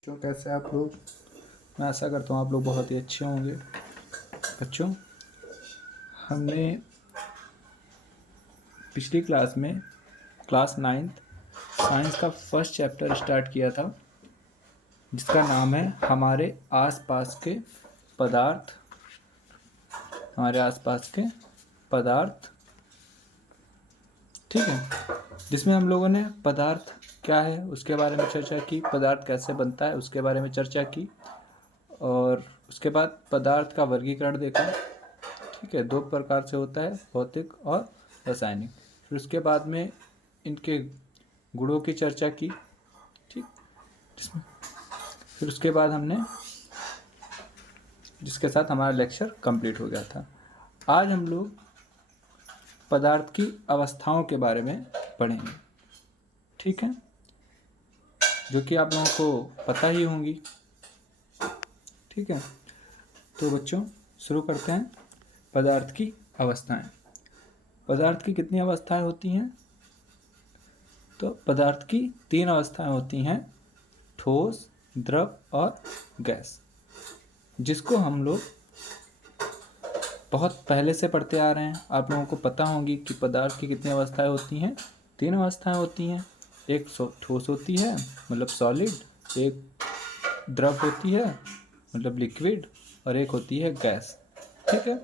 बच्चों कैसे आप लोग। मैं आशा करता हूँ आप लोग बहुत ही अच्छे होंगे। बच्चों, हमने पिछली क्लास में क्लास 9th साइंस का फर्स्ट चैप्टर स्टार्ट किया था, जिसका नाम है हमारे आसपास के पदार्थ। हमारे आसपास के पदार्थ, ठीक है। जिसमें हम लोगों ने पदार्थ क्या है उसके बारे में चर्चा की, पदार्थ कैसे बनता है उसके बारे में चर्चा की, और उसके बाद पदार्थ का वर्गीकरण देखा। ठीक है, दो प्रकार से होता है, भौतिक और रासायनिक। फिर उसके बाद में इनके गुणों की चर्चा की। ठीक, जिसमें फिर उसके बाद हमने जिसके साथ हमारा लेक्चर कंप्लीट हो गया था। आज हम लोग पदार्थ की अवस्थाओं के बारे में पढ़ेंगे, ठीक है, जो कि आप लोगों को पता ही होंगी। ठीक है, तो बच्चों शुरू करते हैं। पदार्थ की अवस्थाएं। पदार्थ की कितनी अवस्थाएं होती हैं? तो पदार्थ की 3 अवस्थाएं होती हैं, ठोस, द्रव और गैस, जिसको हम लोग बहुत पहले से पढ़ते आ रहे हैं। आप लोगों को पता होंगी कि पदार्थ की कितनी अवस्थाएं होती हैं। 3 अवस्थाएं होती हैं, एक ठोस होती है मतलब सॉलिड, एक द्रव होती है मतलब लिक्विड, और एक होती है गैस। ठीक है,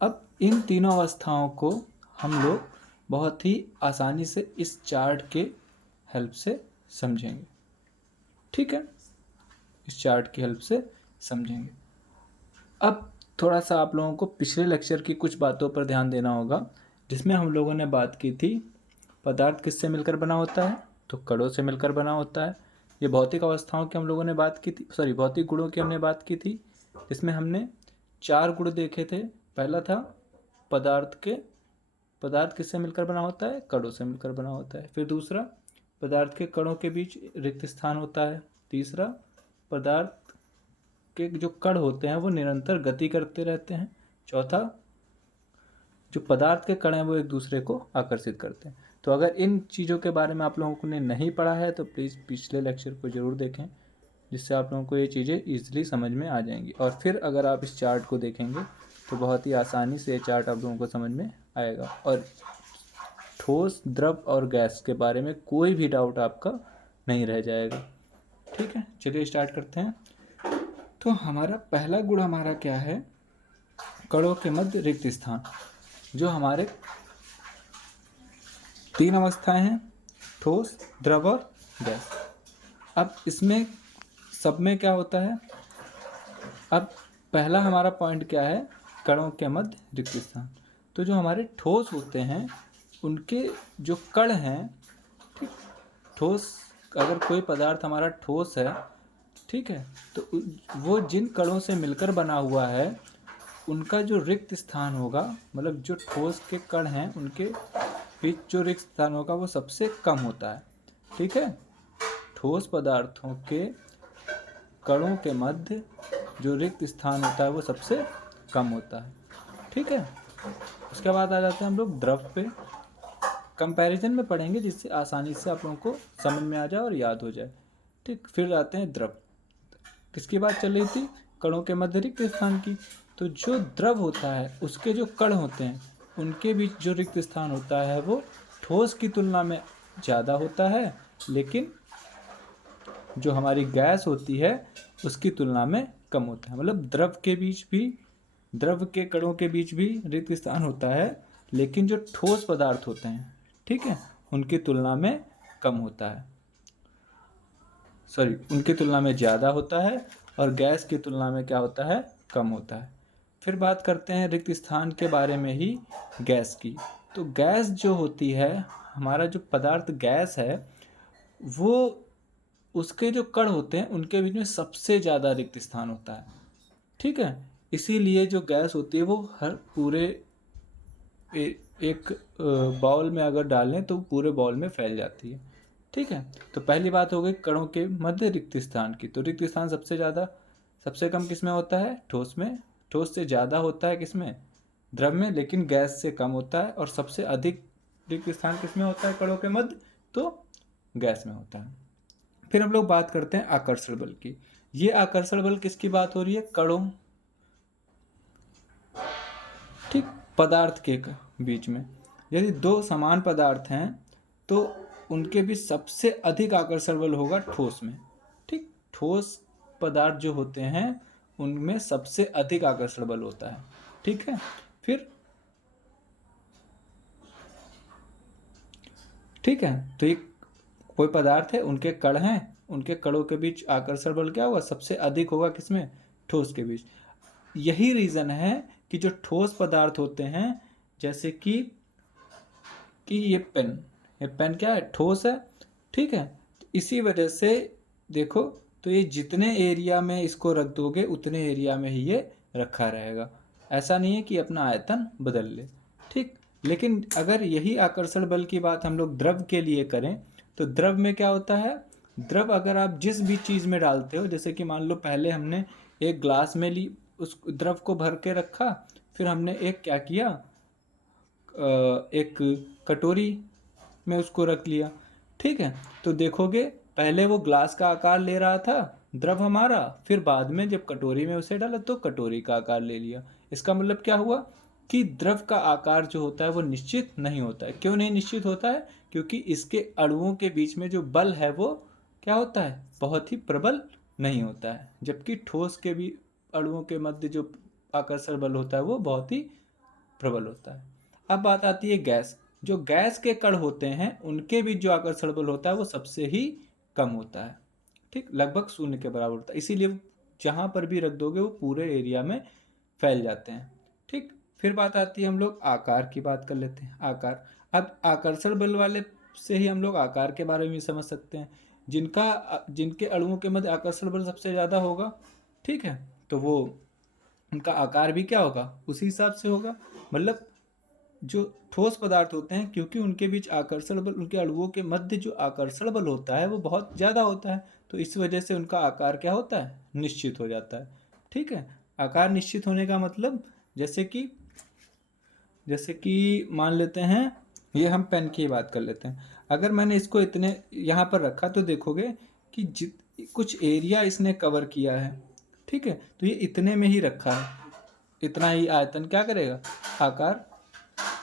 अब इन तीनों अवस्थाओं को हम लोग बहुत ही आसानी से इस चार्ट के हेल्प से समझेंगे। ठीक है, इस चार्ट की हेल्प से समझेंगे। अब थोड़ा सा आप लोगों को पिछले लेक्चर की कुछ बातों पर ध्यान देना होगा, जिसमें हम लोगों ने बात की थी पदार्थ किससे मिलकर बना होता है, तो कणों से मिलकर बना होता है। ये भौतिक अवस्थाओं की हम लोगों ने बात की थी, भौतिक गुणों की हमने बात की थी, जिसमें हमने 4 गुण देखे थे। पहला था पदार्थ किससे मिलकर बना होता है, कणों से मिलकर बना होता है। फिर दूसरा, पदार्थ के कणों के बीच रिक्त स्थान होता है। तीसरा, पदार्थ के जो कण होते हैं वो निरंतर गति करते रहते हैं। चौथा, जो पदार्थ के कण हैं वो एक दूसरे को आकर्षित करते हैं। तो अगर इन चीज़ों के बारे में आप लोगों ने नहीं पढ़ा है तो प्लीज़ पिछले लेक्चर को ज़रूर देखें, जिससे आप लोगों को ये चीज़ें ईजिली समझ में आ जाएंगी। और फिर अगर आप इस चार्ट को देखेंगे तो बहुत ही आसानी से ये चार्ट आप लोगों को समझ में आएगा, और ठोस, द्रव और गैस के बारे में कोई भी डाउट आपका नहीं रह जाएगा। ठीक है, चलिए स्टार्ट करते हैं। तो हमारा पहला गुण हमारा क्या है? कणों के मध्य रिक्त स्थान। जो हमारे 3 अवस्थाएं हैं, ठोस, द्रव और गैस। अब इसमें सब में क्या होता है? अब पहला हमारा पॉइंट क्या है? कणों के मध्य रिक्त स्थान। तो जो हमारे ठोस होते हैं उनके जो कण हैं, ठीक, ठोस, अगर कोई पदार्थ हमारा ठोस है, ठीक है, तो वो जिन कणों से मिलकर बना हुआ है उनका जो रिक्त स्थान होगा, मतलब जो ठोस के कण हैं उनके बीच जो रिक्त स्थान होगा वो सबसे कम होता है। ठीक है, ठोस पदार्थों के कणों के मध्य जो रिक्त स्थान होता है वो सबसे कम होता है। ठीक है, उसके बाद आ जाते हैं हम लोग द्रव पे। कंपैरिजन में पढ़ेंगे जिससे आसानी से आप लोगों को समझ में आ जाए और याद हो जाए। ठीक, फिर आते हैं द्रव। किसकी बात चल रही थी? कणों के मध्य रिक्त स्थान की। तो जो द्रव होता है उसके जो कण होते हैं उनके बीच जो रिक्त स्थान होता है वो ठोस की तुलना में ज़्यादा होता है, लेकिन जो हमारी गैस होती है उसकी तुलना में कम होता है। मतलब द्रव के कणों के बीच भी रिक्त स्थान होता है, लेकिन जो ठोस पदार्थ होते हैं, ठीक है, उनकी तुलना में कम होता है, उनकी तुलना में ज़्यादा होता है, और गैस की तुलना में क्या होता है? कम होता है। फिर बात करते हैं रिक्त स्थान के बारे में ही, गैस की। तो गैस जो होती है, हमारा जो पदार्थ गैस है वो, उसके जो कण होते हैं उनके बीच में सबसे ज़्यादा रिक्त स्थान होता है। ठीक है, इसीलिए जो गैस होती है वो हर पूरे एक बाउल में अगर डालें तो पूरे बाउल में फैल जाती है। ठीक है, तो पहली बात हो गई कणों के मध्य रिक्त स्थान की। तो रिक्त स्थान सबसे कम किस में होता है? ठोस में। ठोस से ज़्यादा होता है किस में? द्रव में, लेकिन गैस से कम होता है। और सबसे अधिक रिक्त स्थान किस में होता है कणों के मध्य? तो गैस में होता है। फिर हम लोग बात करते हैं आकर्षण बल की। ये आकर्षण बल किसकी बात हो रही है? कणों, ठीक, पदार्थ के बीच में। यदि दो समान पदार्थ हैं तो उनके बीच सबसे अधिक आकर्षण बल होगा ठोस में, ठीक। ठोस पदार्थ जो होते हैं उनमें सबसे अधिक आकर्षण बल होता है, ठीक है। फिर ठीक है, तो ये कोई पदार्थ है, उनके कण हैं, उनके कणों के बीच आकर्षण बल क्या होगा? सबसे अधिक होगा किसमें? ठोस के बीच। यही रीजन है कि जो ठोस पदार्थ होते हैं, जैसे कि ये पेन क्या है? ठोस है, ठीक है। तो इसी वजह से देखो, तो ये जितने एरिया में इसको रख दोगे उतने एरिया में ही ये रखा रहेगा। ऐसा नहीं है कि अपना आयतन बदल ले, ठीक। लेकिन अगर यही आकर्षण बल की बात हम लोग द्रव के लिए करें तो द्रव में क्या होता है? द्रव अगर आप जिस भी चीज़ में डालते हो, जैसे कि मान लो पहले हमने एक ग्लास में ली, उस द्रव को भर के रखा, फिर हमने एक क्या किया, एक कटोरी में उसको रख लिया, ठीक है। तो देखोगे पहले वो ग्लास का आकार ले रहा था द्रव हमारा, फिर बाद में जब कटोरी में उसे डाला तो कटोरी का आकार ले लिया। इसका मतलब क्या हुआ कि द्रव का आकार जो होता है वो निश्चित नहीं होता है। क्यों नहीं निश्चित होता है? क्योंकि इसके अणुओं के बीच में जो बल है वो क्या होता है? बहुत ही प्रबल नहीं होता है। जबकि ठोस के भी अणुओं के मध्य जो आकर्षण बल होता है वो बहुत ही प्रबल होता है। अब बात आती है गैस। जो गैस के कण होते हैं उनके बीच जो आकर्षण बल होता है वो सबसे ही कम होता है, ठीक, लगभग शून्य के बराबर होता है। इसीलिए जहाँ पर भी रख दोगे वो पूरे एरिया में फैल जाते हैं, ठीक। फिर बात आती है, हम लोग आकार की बात कर लेते हैं। आकार, अब आकर्षण बल वाले से ही हम लोग आकार के बारे में समझ सकते हैं। जिनके अणुओं के मध्य आकर्षण बल सबसे ज़्यादा होगा, ठीक है, तो वो उनका आकार भी क्या होगा? उसी हिसाब से होगा। मतलब जो ठोस पदार्थ होते हैं, क्योंकि उनके बीच आकर्षण बल, उनके अणुओं के मध्य जो आकर्षण बल होता है वो बहुत ज़्यादा होता है, तो इस वजह से उनका आकार क्या होता है? निश्चित हो जाता है, ठीक है। आकार निश्चित होने का मतलब, जैसे कि मान लेते हैं, ये हम पेन की बात कर लेते हैं। अगर मैंने इसको इतने यहाँ पर रखा तो देखोगे कि कुछ एरिया इसने कवर किया है, ठीक है, तो ये इतने में ही रखा है, इतना ही आयतन क्या करेगा? आकार,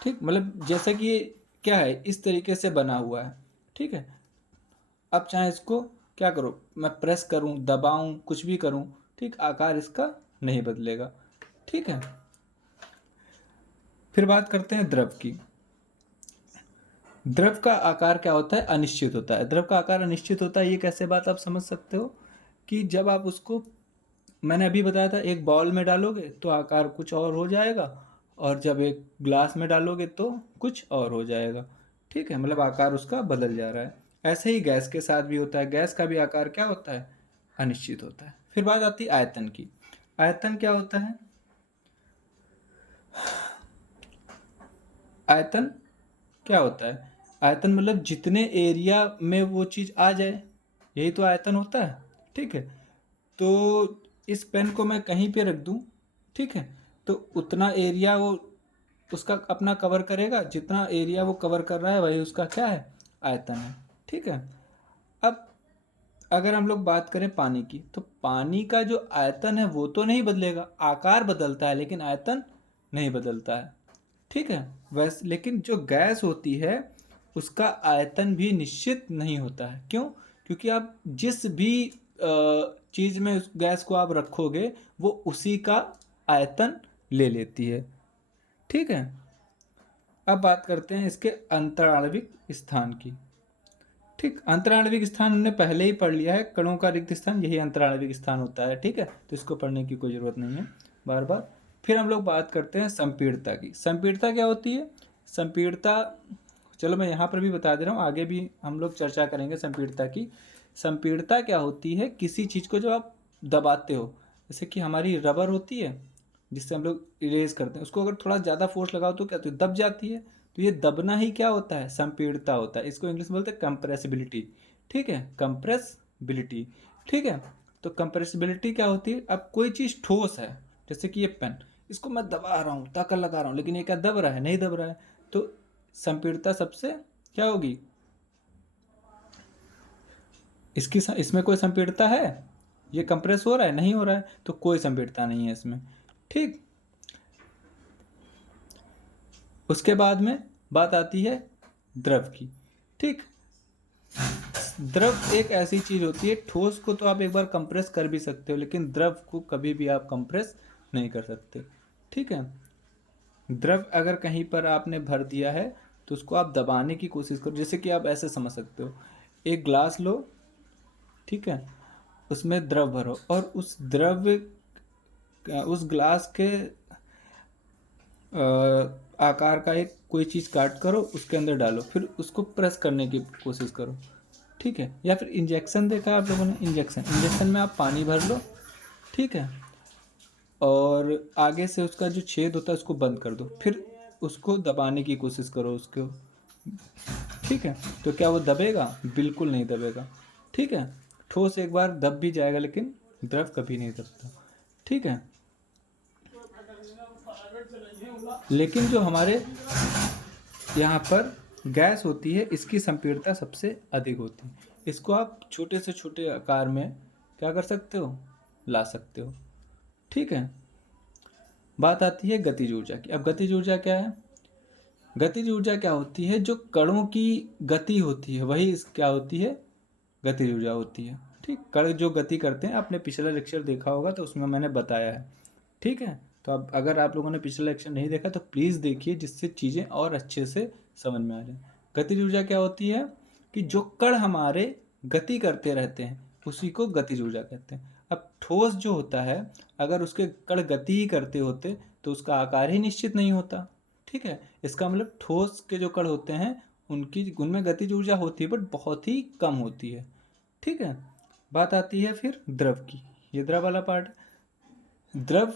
ठीक। मतलब जैसे कि ये क्या है, इस तरीके से बना हुआ है, ठीक है। अब चाहे इसको क्या करो, मैं प्रेस करूं, दबाऊं, कुछ भी करूं, ठीक, आकार इसका नहीं बदलेगा, ठीक है। फिर बात करते हैं द्रव की। द्रव का आकार क्या होता है? अनिश्चित होता है। द्रव का आकार अनिश्चित होता है, ये कैसे बात आप समझ सकते हो कि जब आप उसको, मैंने अभी बताया था, एक बॉल में डालोगे तो आकार कुछ और हो जाएगा, और जब एक ग्लास में डालोगे तो कुछ और हो जाएगा, ठीक है। मतलब आकार उसका बदल जा रहा है। ऐसे ही गैस के साथ भी होता है, गैस का भी आकार क्या होता है? अनिश्चित होता है। फिर बात आती है आयतन की। आयतन क्या होता है? आयतन क्या होता है? आयतन मतलब जितने एरिया में वो चीज़ आ जाए, यही तो आयतन होता है, ठीक है। तो इस पेन को मैं कहीं पे रख दूं, ठीक है, तो उतना एरिया वो उसका अपना कवर करेगा, जितना एरिया वो कवर कर रहा है वही उसका क्या है? आयतन है, ठीक है। अब अगर हम लोग बात करें पानी की, तो पानी का जो आयतन है वो तो नहीं बदलेगा, आकार बदलता है लेकिन आयतन नहीं बदलता है, ठीक है। वैसे लेकिन जो गैस होती है उसका आयतन भी निश्चित नहीं होता है। क्यों? क्योंकि आप जिस भी चीज़ में उस गैस को आप रखोगे वो उसी का आयतन ले लेती है, ठीक है। अब बात करते हैं इसके अंतराणविक स्थान की, ठीक। अंतराणविक स्थान हमने पहले ही पढ़ लिया है, कणों का रिक्त स्थान यही अंतराणविक स्थान होता है, ठीक है। तो इसको पढ़ने की कोई ज़रूरत नहीं है बार बार। फिर हम लोग बात करते हैं संपीड़ता की। संपीड़ता क्या होती है? संपीड़ता, चलो मैं यहाँ पर भी बता दे रहा हूँ, आगे भी हम लोग चर्चा करेंगे संपीड़ता की। संपीड़ता क्या होती है? किसी चीज़ को जब आप दबाते हो, जैसे कि हमारी रबर होती है जिससे हम लोग इरेज करते हैं, उसको अगर थोड़ा ज़्यादा फोर्स लगाओ तो क्या, तो दब जाती है। तो ये दबना ही क्या होता है? संपीड़ता होता है। इसको इंग्लिश में बोलते हैं कंप्रेसिबिलिटी, ठीक है, कंप्रेसिबिलिटी, ठीक है। तो कंप्रेसिबिलिटी क्या होती है? अब कोई चीज़ ठोस है, जैसे कि ये पेन, इसको मैं दबा रहा हूँ, ताकत लगा रहा हूँ, लेकिन ये क्या दब रहा है? नहीं दब रहा है। तो संपीड़ता सबसे क्या होगी? इसमें कोई संपीड़ता है? ये कंप्रेस हो रहा है? नहीं हो रहा है, तो कोई संपीड़ता नहीं है इसमें। ठीक, उसके बाद में बात आती है द्रव की। ठीक, द्रव एक ऐसी चीज होती है, ठोस को तो आप एक बार कंप्रेस कर भी सकते हो, लेकिन द्रव को कभी भी आप कंप्रेस नहीं कर सकते। ठीक है, द्रव अगर कहीं पर आपने भर दिया है तो उसको आप दबाने की कोशिश करो। जैसे कि आप ऐसे समझ सकते हो, एक ग्लास लो, ठीक है, उसमें द्रव भरो और उस ग्लास के आकार का एक कोई चीज़ काट करो, उसके अंदर डालो, फिर उसको प्रेस करने की कोशिश करो। ठीक है, या फिर इंजेक्शन देखा आप लोगों ने, इंजेक्शन में आप पानी भर लो, ठीक है, और आगे से उसका जो छेद होता है उसको बंद कर दो, फिर उसको दबाने की कोशिश करो उसको। ठीक है, तो क्या वो दबेगा? बिल्कुल नहीं दबेगा। ठीक है, ठोस एक बार दब भी जाएगा लेकिन द्रव कभी नहीं दबता। ठीक है, लेकिन जो हमारे यहाँ पर गैस होती है, इसकी संपीड़ता सबसे अधिक होती है। इसको आप छोटे से छोटे आकार में क्या कर सकते हो? ला सकते हो। ठीक है, बात आती है गतिज ऊर्जा की। अब गतिज ऊर्जा क्या है? गतिज ऊर्जा क्या होती है? जो कणों की गति होती है वही क्या होती है? गतिज ऊर्जा होती है। ठीक, कण जो गति करते हैं, आपने पिछला लेक्चर देखा होगा तो उसमें मैंने बताया है। ठीक है, तो अब अगर आप लोगों ने पिछला लेक्चर नहीं देखा तो प्लीज़ देखिए, जिससे चीज़ें और अच्छे से समझ में आ जाए। गतिज ऊर्जा क्या होती है? कि जो कण हमारे गति करते रहते हैं उसी को गतिज ऊर्जा कहते हैं। अब ठोस जो होता है, अगर उसके कण गति ही करते होते तो उसका आकार ही निश्चित नहीं होता। ठीक है, इसका मतलब ठोस के जो कण होते हैं उनमें गतिज ऊर्जा होती है, बट बहुत ही कम होती है। ठीक है, बात आती है फिर द्रव की। ये द्रव वाला पार्ट। द्रव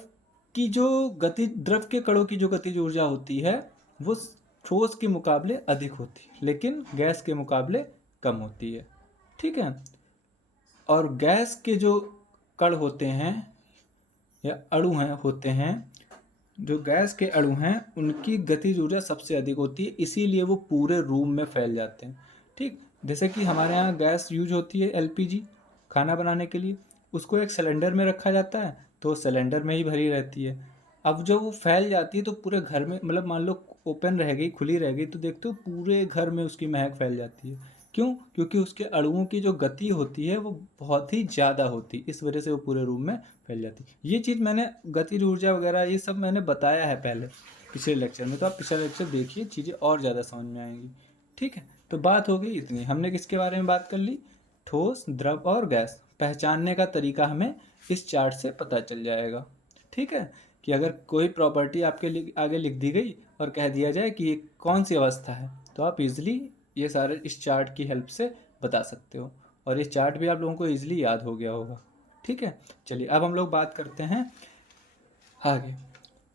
की जो गति, द्रव के कणों की जो गतिज ऊर्जा होती है वो ठोस के मुकाबले अधिक होती है, लेकिन गैस के मुकाबले कम होती है। ठीक है, और गैस के जो कण होते हैं या अणु हैं होते हैं, जो गैस के अणु हैं उनकी गतिज ऊर्जा सबसे अधिक होती है, इसीलिए वो पूरे रूम में फैल जाते हैं। ठीक, जैसे कि हमारे यहाँ गैस यूज होती है एलपीजी, खाना बनाने के लिए, उसको एक सिलेंडर में रखा जाता है तो सिलेंडर में ही भरी रहती है। अब जब वो फैल जाती है तो पूरे घर में, मतलब मान लो ओपन रह गई, खुली रह गई, तो देखते हो पूरे घर में उसकी महक फैल जाती है। क्यों? क्योंकि उसके अणुओं की जो गति होती है वो बहुत ही ज़्यादा होती है, इस वजह से वो पूरे रूम में फैल जाती है। ये चीज़ मैंने गतिज ऊर्जा वगैरह ये सब मैंने बताया है पहले पिछले लेक्चर में, तो आप पिछला लेक्चर देखिए, चीज़ें और ज़्यादा समझ में आएंगी। ठीक है, तो बात हो गई इतनी। हमने किसके बारे में बात कर ली? ठोस, द्रव और गैस। पहचानने का तरीका हमें इस चार्ट से पता चल जाएगा। ठीक है, कि अगर कोई प्रॉपर्टी आपके आगे लिख दी गई और कह दिया जाए कि ये कौन सी अवस्था है, तो आप इजीली ये सारे इस चार्ट की हेल्प से बता सकते हो, और ये चार्ट भी आप लोगों को इजीली याद हो गया होगा। ठीक है, चलिए अब हम लोग बात करते हैं आगे।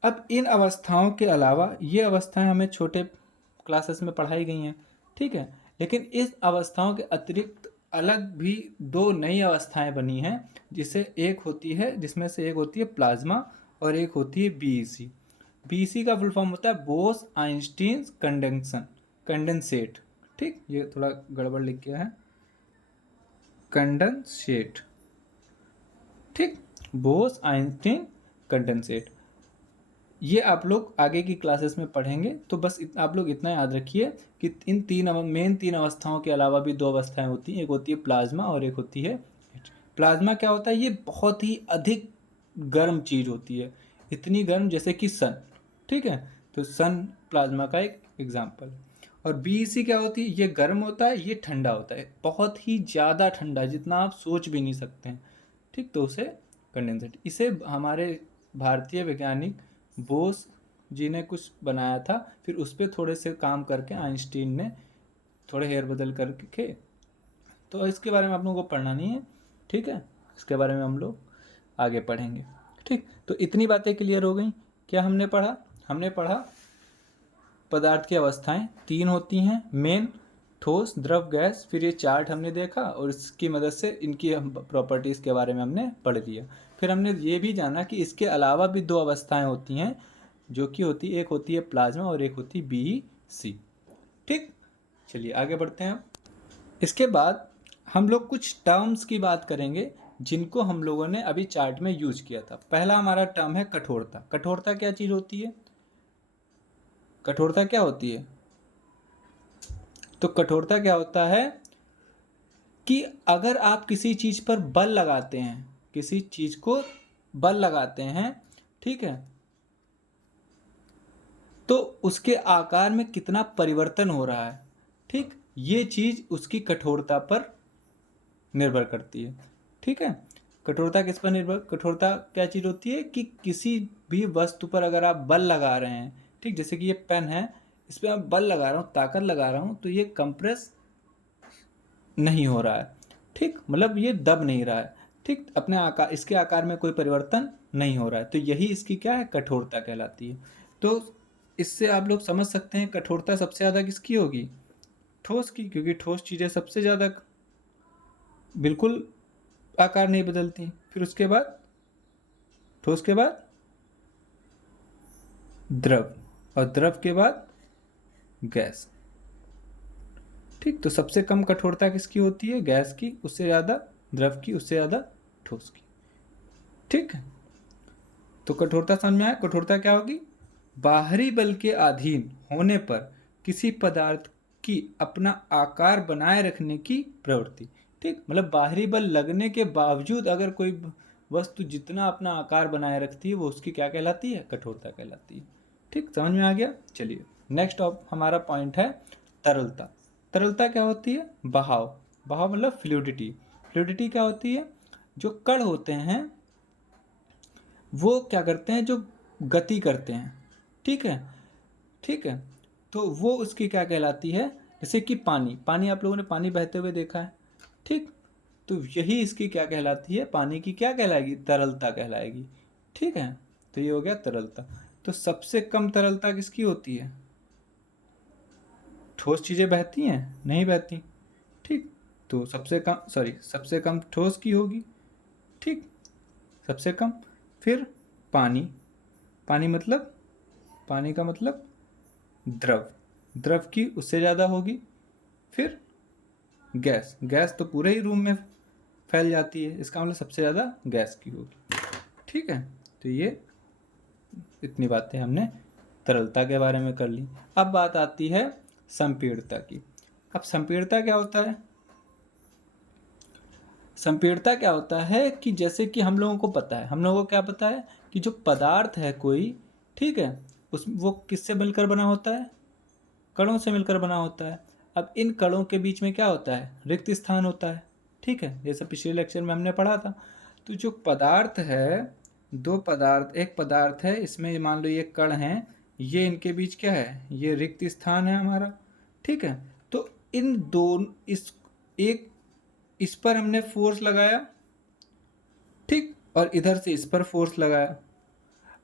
अब इन अवस्थाओं के अलावा ये अवस्थाएं हमें छोटे क्लासेस में पढ़ाई गई हैं, ठीक है, लेकिन इस अवस्थाओं के अतिरिक्त अलग भी दो नई अवस्थाएं बनी हैं, जिसमें से एक होती है प्लाज्मा और एक होती है बीईसी। बीईसी का फुल फॉर्म होता है बोस आइंस्टीन कंडेंसेट। ठीक, ये थोड़ा गड़बड़ लिख गया है, कंडेंसेट। ठीक, बोस आइंस्टीन कंडेंसेट, ये आप लोग आगे की क्लासेस में पढ़ेंगे। तो बस आप लोग इतना याद रखिए कि इन मेन तीन अवस्थाओं के अलावा भी दो अवस्थाएं होती हैं, एक होती है प्लाज्मा और एक होती है प्लाज्मा। क्या होता है? ये बहुत ही अधिक गर्म चीज़ होती है, इतनी गर्म जैसे कि सन। ठीक है, तो सन प्लाज्मा का एक एग्जाम्पल। और बीईसी क्या होती है? ये गर्म होता है, ये ठंडा होता है, बहुत ही ज़्यादा ठंडा, जितना आप सोच भी नहीं सकते हैं। ठीक, तो उसे कंडेंसेट, इसे हमारे भारतीय वैज्ञानिक बोस जी ने कुछ बनाया था, फिर उस पर थोड़े से काम करके आइंस्टीन ने थोड़े हेर बदल करके, तो इसके बारे में आप लोगों को पढ़ना नहीं है। ठीक है, इसके बारे में हम लोग आगे पढ़ेंगे। ठीक, तो इतनी बातें क्लियर हो गई। क्या हमने पढ़ा? हमने पढ़ा पदार्थ की अवस्थाएं तीन होती हैं मेन, ठोस, द्रव, गैस। फिर ये चार्ट हमने देखा और इसकी मदद से इनकी प्रॉपर्टीज़ के बारे में हमने पढ़ लिया। फिर हमने ये भी जाना कि इसके अलावा भी दो अवस्थाएं होती हैं, जो कि एक होती है प्लाज्मा और एक होती है बीईसी। ठीक, चलिए आगे बढ़ते हैं। इसके बाद हम लोग कुछ टर्म्स की बात करेंगे जिनको हम लोगों ने अभी चार्ट में यूज किया था। पहला हमारा टर्म है कठोरता। कठोरता क्या चीज़ होती है? कठोरता क्या होती है? तो कठोरता क्या होता है कि अगर आप किसी चीज़ पर बल लगाते हैं, किसी चीज़ को बल लगाते हैं, ठीक है, तो उसके आकार में कितना परिवर्तन हो रहा है, ठीक, ये चीज़ उसकी कठोरता पर निर्भर करती है। ठीक है, कठोरता किस पर निर्भर, कठोरता क्या चीज़ होती है कि किसी भी वस्तु पर अगर आप बल लगा रहे हैं, ठीक, जैसे कि ये पेन है, इस पर मैं बल लगा रहा हूँ, ताकत लगा रहा हूँ, तो ये कंप्रेस नहीं हो रहा है, ठीक, मतलब ये दब नहीं रहा है, ठीक, अपने आकार, इसके आकार में कोई परिवर्तन नहीं हो रहा है, तो यही इसकी क्या है, कठोरता कहलाती है। तो इससे आप लोग समझ सकते हैं कठोरता सबसे ज़्यादा किसकी होगी, ठोस की, क्योंकि ठोस चीज़ें सबसे ज़्यादा बिल्कुल आकार नहीं बदलती। फिर उसके बाद ठोस के बाद द्रव, और द्रव के बाद गैस, ठीक, तो सबसे कम कठोरता किसकी होती है, गैस की, उससे ज़्यादा द्रव की, उससे ज़्यादा ठोस की, ठीक है। तो कठोरता समझ में आया। कठोरता क्या होगी, बाहरी बल के अधीन होने पर किसी पदार्थ की अपना आकार बनाए रखने की प्रवृत्ति, ठीक, मतलब बाहरी बल लगने के बावजूद अगर कोई वस्तु जितना अपना आकार बनाए रखती है वो उसकी क्या कहलाती है, कठोरता कहलाती है। ठीक, समझ में आ गया। चलिए नेक्स्ट हमारा पॉइंट है तरलता। तरलता क्या होती है, बहाव। बहाव मतलब फ्लूइडिटी। फ्लूइडिटी क्या होती है, जो कण होते हैं वो क्या करते हैं, जो गति करते हैं, ठीक है, ठीक है, तो वो उसकी क्या कहलाती है, जैसे कि पानी, पानी आप लोगों ने पानी बहते हुए देखा है, ठीक, तो यही इसकी क्या कहलाती है, पानी की क्या कहलाएगी, तरलता कहलाएगी, ठीक है। तो ये हो गया तरलता। तो सबसे कम तरलता किसकी होती है, ठोस चीज़ें बहती हैं, नहीं बहती, ठीक, तो सबसे कम ठोस की होगी, ठीक, सबसे कम। फिर पानी, पानी मतलब, पानी का मतलब द्रव, द्रव की उससे ज़्यादा होगी। फिर गैस, गैस तो पूरे ही रूम में फैल जाती है, इसका मतलब सबसे ज़्यादा गैस की होगी, ठीक है। तो ये इतनी बातें हमने तरलता के बारे में कर ली। अब बात आती है संपीड़ता की। अब संपीड़ता क्या होता है, संपीड़ता क्या होता है कि जैसे कि हम लोगों को पता है, हम लोगों को क्या पता है कि जो पदार्थ है कोई, ठीक है, उस वो किससे मिलकर बना होता है, कणों से मिलकर बना होता है। अब इन कणों के बीच में क्या होता है, रिक्त स्थान होता है, ठीक है, जैसे पिछले लेक्चर में हमने पढ़ा था। तो जो पदार्थ है, दो पदार्थ, एक पदार्थ है, इसमें मान लो ये कण है, ये इनके बीच क्या है, ये रिक्त स्थान है हमारा, ठीक है। तो इन दोनों, इस पर हमने फोर्स लगाया, ठीक, और इधर से इस पर फोर्स लगाया।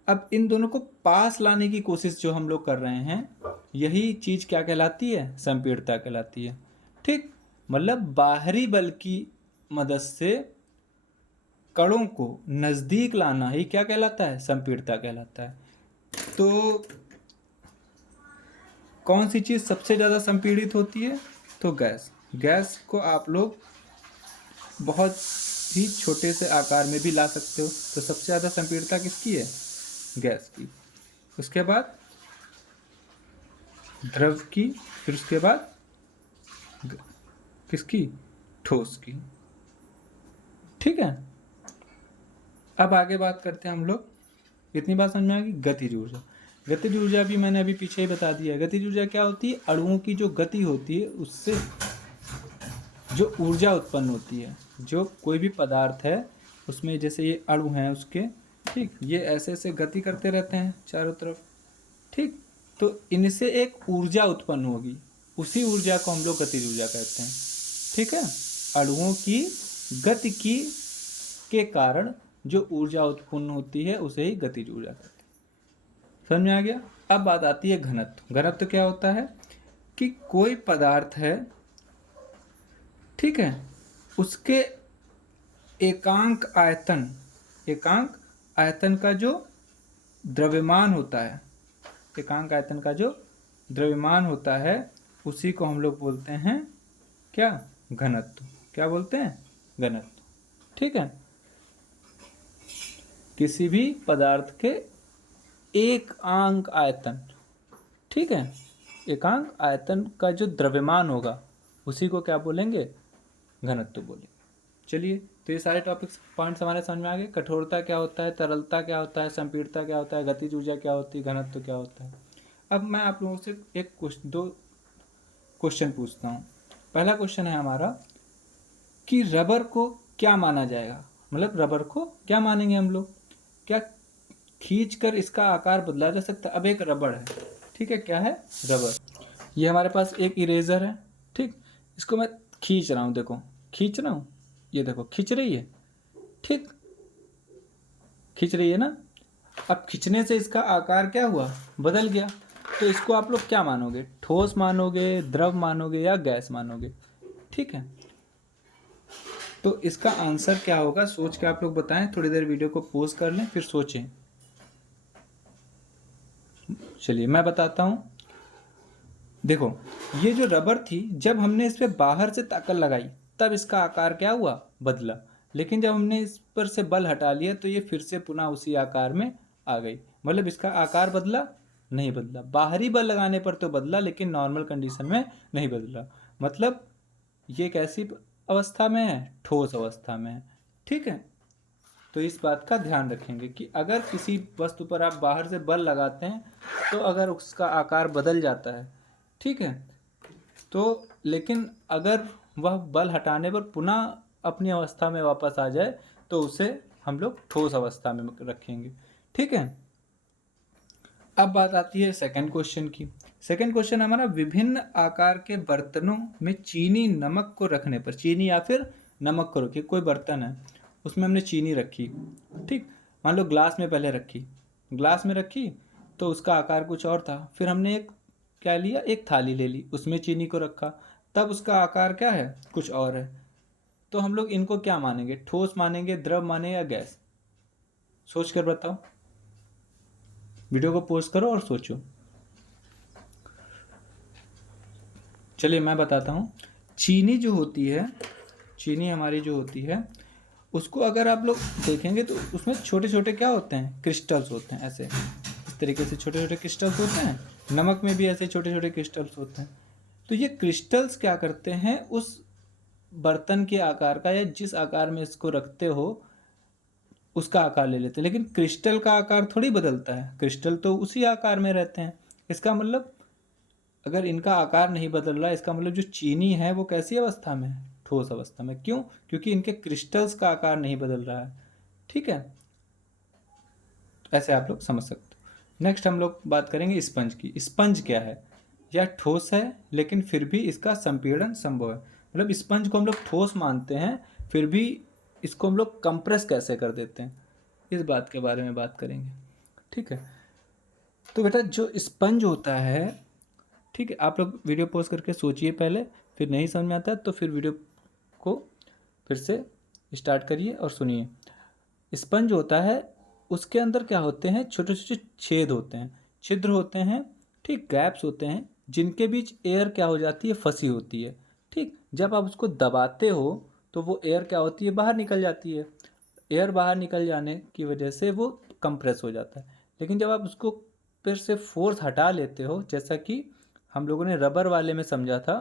अब इन दोनों को पास लाने की कोशिश जो हम लोग कर रहे हैं, यही चीज क्या कहलाती है, संपीड़ता कहलाती है, ठीक, मतलब बाहरी बल की मदद से कणों को नजदीक लाना ही क्या कहलाता है, संपीड़ता कहलाता है। तो कौन सी चीज सबसे ज्यादा संपीड़ित होती है, तो गैस। गैस को आप लोग बहुत ही छोटे से आकार में भी ला सकते हो, तो सबसे ज़्यादा संपीड़ता किसकी है, गैस की। उसके बाद द्रव की, फिर उसके बाद किसकी, ठोस की, ठीक है। अब आगे बात करते हैं हम लोग, इतनी बात समझ में आ गई। गतिज ऊर्जा, गतिज ऊर्जा भी मैंने अभी पीछे ही बता दिया है। गतिज ऊर्जा क्या होती है, अणुओं की जो गति होती है उससे जो ऊर्जा उत्पन्न होती है, जो कोई भी पदार्थ है उसमें, जैसे ये अणु हैं उसके, ठीक, ये ऐसे ऐसे गति करते रहते हैं चारों तरफ, ठीक, तो इनसे एक ऊर्जा उत्पन्न होगी, उसी ऊर्जा को हम लोग गतिज ऊर्जा कहते हैं, ठीक है। अणुओं की गति की के कारण जो ऊर्जा उत्पन्न होती है उसे ही गतिज ऊर्जा कहते हैं। समझ में आ गया। अब बात आती है घनत्व। घनत्व क्या होता है कि कोई पदार्थ है, ठीक है, उसके एकांक आयतन, एकांक आयतन का जो द्रव्यमान होता है, एकांक आयतन का जो द्रव्यमान होता है, उसी को हम लोग बोलते हैं क्या, घनत्व, क्या बोलते हैं? घनत्व। ठीक है, किसी भी पदार्थ के एकांक आयतन, ठीक है, एकांक आयतन का जो द्रव्यमान होगा उसी को क्या बोलेंगे? घनत्व बोलेंगे। चलिए, तो ये सारे टॉपिक्स पॉइंट्स हमारे समझ में आ गए। कठोरता क्या होता है, तरलता क्या होता है, संपीड़ता क्या होता है, गतिज ऊर्जा क्या होती है, घनत्व क्या होता है। अब मैं आप लोगों से दो क्वेश्चन पूछता हूँ। पहला क्वेश्चन है हमारा कि रबर को क्या माना जाएगा, मतलब रबर को क्या मानेंगे हम लोग? क्या खींच कर इसका आकार बदला जा सकता है? अब एक रबड़ है, ठीक है, क्या है? रबर। ये हमारे पास एक इरेजर है, ठीक, इसको मैं खींच रहा हूँ, देखो खींच रहा हूँ, ये देखो खींच रही है, ठीक, खींच रही है ना। अब खींचने से इसका आकार क्या हुआ? बदल गया। तो इसको आप लोग क्या मानोगे? ठोस मानोगे, द्रव मानोगे या गैस मानोगे? ठीक है, तो इसका आंसर क्या होगा सोच के आप लोग बताएं। थोड़ी देर वीडियो को पॉज कर लें, फिर सोचें। चलिए मैं बताता हूँ। देखो, ये जो रबर थी, जब हमने इस पर बाहर से ताकत लगाई तब इसका आकार क्या हुआ? बदला। लेकिन जब हमने इस पर से बल हटा लिया तो ये फिर से पुनः उसी आकार में आ गई। मतलब इसका आकार बदला? नहीं बदला। बाहरी बल लगाने पर तो बदला, लेकिन नॉर्मल कंडीशन में नहीं बदला। मतलब ये कैसी अवस्था में है? ठोस अवस्था में है। ठीक है, तो इस बात का ध्यान रखेंगे कि अगर किसी वस्तु पर आप बाहर से बल लगाते हैं तो अगर उसका आकार बदल जाता है, ठीक है, तो लेकिन अगर वह बल हटाने पर पुनः अपनी अवस्था में वापस आ जाए तो उसे हम लोग ठोस अवस्था में रखेंगे। ठीक है, अब बात आती है सेकंड क्वेश्चन की। सेकंड क्वेश्चन हमारा, विभिन्न आकार के बर्तनों में चीनी नमक को रखने पर, चीनी या फिर नमक को रखिए, कोई बर्तन है उसमें हमने चीनी रखी, ठीक, मान लो ग्लास में पहले रखी, ग्लास में रखी तो उसका आकार कुछ और था, फिर हमने एक क्या लिया, एक थाली ले ली, उसमें चीनी को रखा, तब उसका आकार क्या है? कुछ और है। तो हम लोग इनको क्या मानेंगे? ठोस मानेंगे, द्रव मानेंगे या गैस? सोच कर बताओ, वीडियो को पॉज करो और सोचो। चलिए मैं बताता हूँ। चीनी जो होती है, चीनी हमारी जो होती है, उसको अगर आप लोग देखेंगे तो उसमें छोटे छोटे क्या होते हैं? क्रिस्टल्स होते हैं, ऐसे इस तरीके से छोटे छोटे क्रिस्टल्स होते हैं। नमक में भी ऐसे छोटे छोटे क्रिस्टल्स होते हैं। तो ये क्रिस्टल्स क्या करते हैं? उस बर्तन के आकार का, या जिस आकार में इसको रखते हो उसका आकार ले लेते हैं। लेकिन क्रिस्टल का आकार थोड़ी बदलता है, क्रिस्टल तो उसी आकार में रहते हैं। इसका मतलब अगर इनका आकार नहीं बदल रहा, इसका मतलब जो चीनी है वो कैसी अवस्था में है? ठोस अवस्था में। क्यों? क्योंकि इनके क्रिस्टल्स का आकार नहीं बदल रहा है। ठीक है, ऐसे आप लोग समझ सकते हो। नेक्स्ट हम लोग बात करेंगे स्पंज की। स्पंज क्या है? यह ठोस है लेकिन फिर भी इसका संपीड़न संभव है। मतलब स्पंज को हम लोग ठोस मानते हैं, फिर भी इसको हम लोग कंप्रेस कैसे कर देते हैं, इस बात के बारे में बात करेंगे। ठीक है, तो बेटा जो स्पंज होता है, ठीक है, आप लोग वीडियो पॉज करके सोचिए पहले, फिर नहीं समझ में आता है तो फिर वीडियो को फिर से स्टार्ट करिए और सुनिए। स्पंज होता है, उसके अंदर क्या होते हैं? छोटे छोटे छेद होते हैं, छिद्र होते हैं, ठीक, गैप्स होते हैं, जिनके बीच एयर क्या हो जाती है? फंसी होती है। ठीक, जब आप उसको दबाते हो तो वो एयर क्या होती है? बाहर निकल जाती है। एयर बाहर निकल जाने की वजह से वो कंप्रेस हो जाता है। लेकिन जब आप उसको फिर से फोर्स हटा लेते हो, जैसा कि हम लोगों ने रबर वाले में समझा था,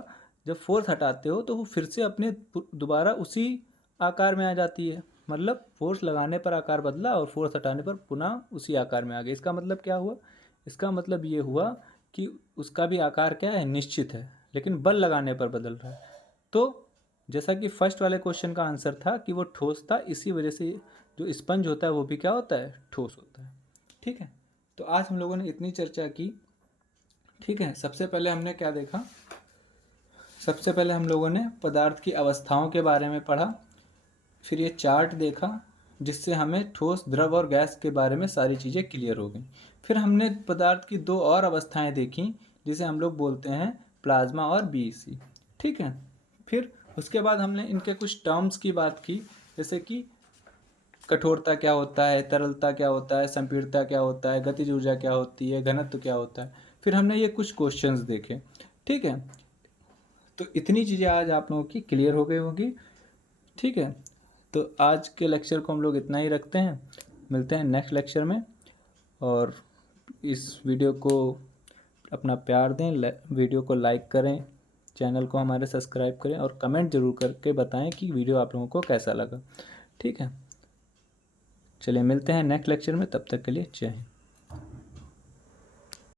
जब फोर्स हटाते हो तो वो फिर से अपने दोबारा उसी आकार में आ जाती है। मतलब फोर्स लगाने पर आकार बदला और फोर्स हटाने पर पुनः उसी आकार में आ गया। इसका मतलब क्या हुआ? इसका मतलब ये हुआ कि उसका भी आकार क्या है? निश्चित है, लेकिन बल लगाने पर बदल रहा है। तो जैसा कि फर्स्ट वाले क्वेश्चन का आंसर था कि वो ठोस था, इसी वजह से जो स्पंज होता है वो भी क्या होता है? ठोस होता है। ठीक है, तो आज हम लोगों ने इतनी चर्चा की। ठीक है, सबसे पहले हमने क्या देखा? सबसे पहले हम लोगों ने पदार्थ की अवस्थाओं के बारे में पढ़ा, फिर ये चार्ट देखा जिससे हमें ठोस, द्रव और गैस के बारे में सारी चीज़ें क्लियर हो गई। फिर हमने पदार्थ की दो और अवस्थाएं देखी जिसे हम लोग बोलते हैं प्लाज्मा और बीईसी। ठीक है, फिर उसके बाद हमने इनके कुछ टर्म्स की बात की, जैसे कि कठोरता क्या होता है, तरलता क्या होता है, संपीड़ता क्या होता है, गतिज ऊर्जा क्या होती है, घनत्व क्या होता है। फिर हमने ये कुछ क्वेश्चंस देखे। ठीक है, तो इतनी चीज़ें आज आप लोगों की क्लियर हो गई होगी। ठीक है, तो आज के लेक्चर को हम लोग इतना ही रखते हैं, मिलते हैं नेक्स्ट लेक्चर में। और इस वीडियो को अपना प्यार दें, वीडियो को लाइक करें, चैनल को हमारे सब्सक्राइब करें और कमेंट ज़रूर करके बताएं कि वीडियो आप लोगों को कैसा लगा। ठीक है, चलिए मिलते हैं नेक्स्ट लेक्चर में, तब तक के लिए जय हिंद।